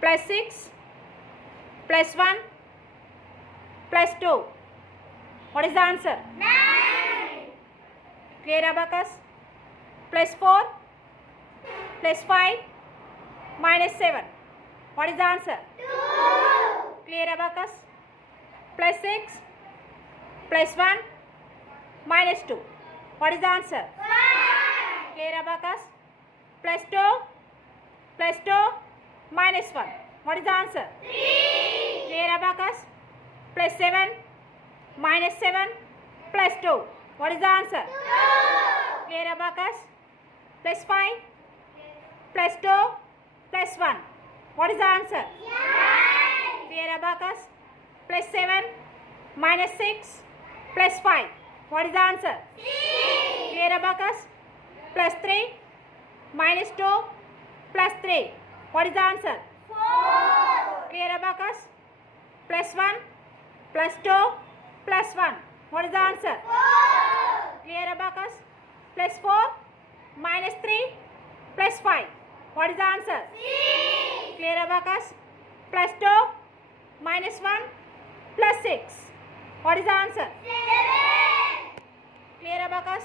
plus 6 plus 1 plus 2. What is the answer? 9. Clear, abacus? Plus 4 plus 5 minus 7. What is the answer? 2. Clear, abacus? Plus 6 plus 1 minus 2. What is the answer? 5. Clear, abacus? Plus 2 plus 2 minus 1. What is the answer? 3. Clear, abacus? Plus 7 minus 7 plus 2. What is the answer? 2. Clear, abacus? Plus 5 plus 2 plus 1. What is the answer? 9. Clear, abacus? Plus 7 minus 6 plus 5. What is the answer? 3. Clear, abacus? Plus 3 minus 2 plus 3. What is the answer? 4. Clear, abacus? Plus 1 plus 2 plus 1. What is the answer? 4. Clear, abacus? Plus 4 minus 3 plus 5. What is the answer? 3. Clear, abacus? Plus 2 minus 1 plus 6. What is the answer? 7. Clear, abacus?